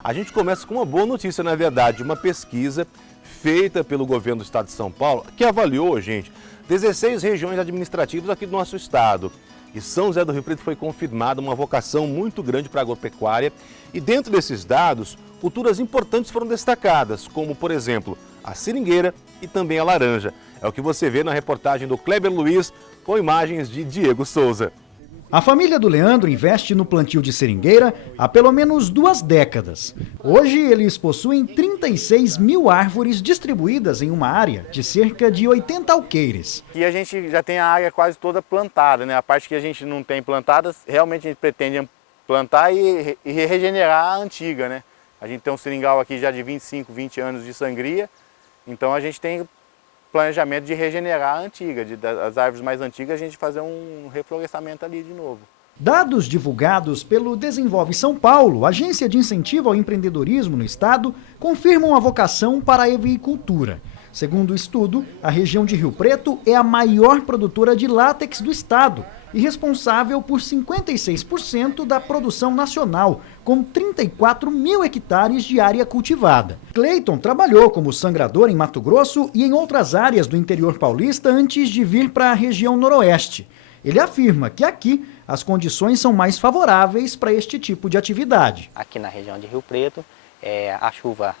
A gente começa com uma boa notícia, na verdade, uma pesquisa feita pelo governo do estado de São Paulo, que avaliou, gente, 16 regiões administrativas aqui do nosso estado. E São José do Rio Preto foi confirmada uma vocação muito grande para a agropecuária. E dentro desses dados, culturas importantes foram destacadas, como, por exemplo, a seringueira e também a laranja. É o que você vê na reportagem do Kleber Luiz, com imagens de Diego Souza. A família do Leandro investe no plantio de seringueira há pelo menos 2 décadas. Hoje, eles possuem 36 mil árvores distribuídas em uma área de cerca de 80 alqueires. E a gente já tem a área quase toda plantada, né? A parte que a gente não tem plantada, realmente a gente pretende plantar e regenerar a antiga, né? A gente tem um seringal aqui já de 25, 20 anos de sangria, então a gente tem planejamento de regenerar a antiga, das árvores mais antigas, a gente fazer um reflorestamento ali de novo. Dados divulgados pelo Desenvolve São Paulo, agência de incentivo ao empreendedorismo no estado, confirmam a vocação para a evicultura. Segundo o estudo, a região de Rio Preto é a maior produtora de látex do estado e responsável por 56% da produção nacional, com 34 mil hectares de área cultivada. Cleiton trabalhou como sangrador em Mato Grosso e em outras áreas do interior paulista antes de vir para a região noroeste. Ele afirma que aqui as condições são mais favoráveis para este tipo de atividade. Aqui na região de Rio Preto, a chuva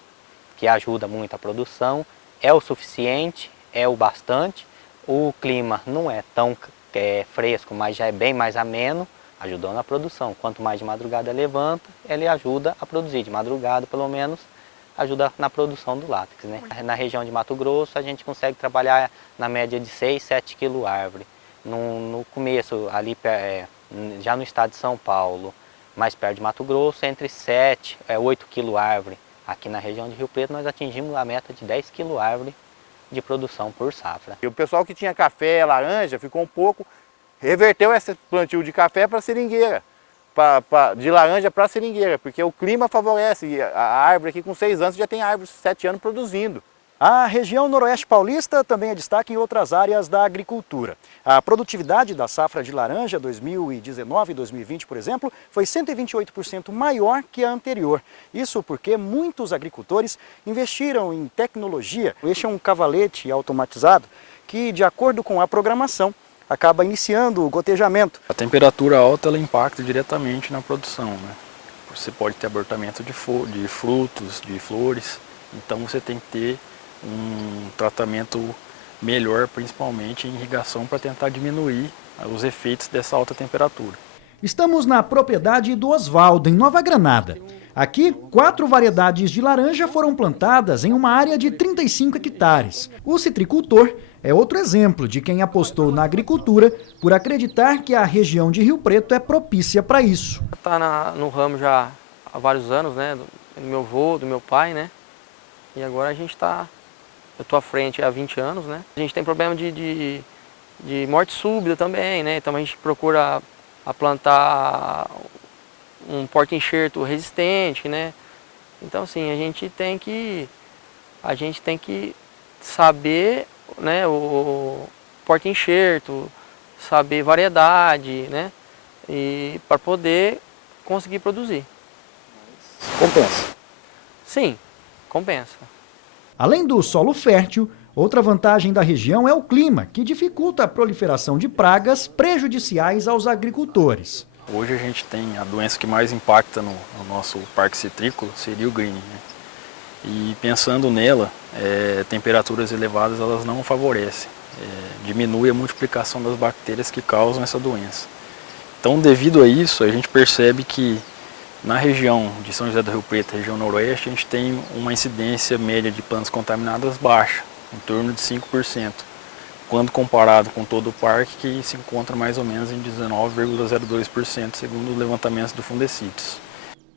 que ajuda muito a produção, é o suficiente, é o bastante. O clima não é tão fresco, mas já é bem mais ameno, ajudando a produção. Quanto mais de madrugada levanta, ele ajuda a produzir. De madrugada, pelo menos, ajuda na produção do látex, né? Na região de Mato Grosso, a gente consegue trabalhar na média de 6, 7 kg árvore. No começo, ali já no estado de São Paulo, mais perto de Mato Grosso, entre 7 e 8 kg árvore. Aqui na região de Rio Preto, nós atingimos a meta de 10 kg árvore de produção por safra. E o pessoal que tinha café, laranja, ficou um pouco, reverteu esse plantio de café para seringueira, de laranja para seringueira, porque o clima favorece. A árvore aqui com 6 anos já tem árvore 7 anos produzindo. A região noroeste paulista também é destaque em outras áreas da agricultura. A produtividade da safra de laranja 2019 e 2020, por exemplo, foi 128% maior que a anterior. Isso porque muitos agricultores investiram em tecnologia. Este é um cavalete automatizado que, de acordo com a programação, acaba iniciando o gotejamento. A temperatura alta ela impacta diretamente na produção, né? Você pode ter abortamento de frutos, de flores, então você tem que ter um tratamento melhor, principalmente em irrigação, para tentar diminuir os efeitos dessa alta temperatura. Estamos na propriedade do Osvaldo, em Nova Granada. Aqui, 4 variedades de laranja foram plantadas em uma área de 35 hectares. O citricultor é outro exemplo de quem apostou na agricultura por acreditar que a região de Rio Preto é propícia para isso. Está no ramo já há vários anos, né? Do meu avô, do meu pai, né? E agora eu estou à frente há 20 anos, né? A gente tem problema de morte súbita também, né? Então a gente procura plantar um porta-enxerto resistente, né? Então assim, a gente tem que saber, né, o porta-enxerto, saber variedade, né? E para poder conseguir produzir. Compensa? Sim, compensa. Além do solo fértil, outra vantagem da região é o clima, que dificulta a proliferação de pragas prejudiciais aos agricultores. Hoje a gente tem a doença que mais impacta no nosso parque citrícola, seria o green, né? E pensando nela, temperaturas elevadas elas não favorecem, diminui a multiplicação das bactérias que causam essa doença. Então, devido a isso, a gente percebe que na região de São José do Rio Preto, região noroeste, a gente tem uma incidência média de plantas contaminadas baixa, em torno de 5%, quando comparado com todo o parque, que se encontra mais ou menos em 19,02%, segundo os levantamentos do Fundecitos.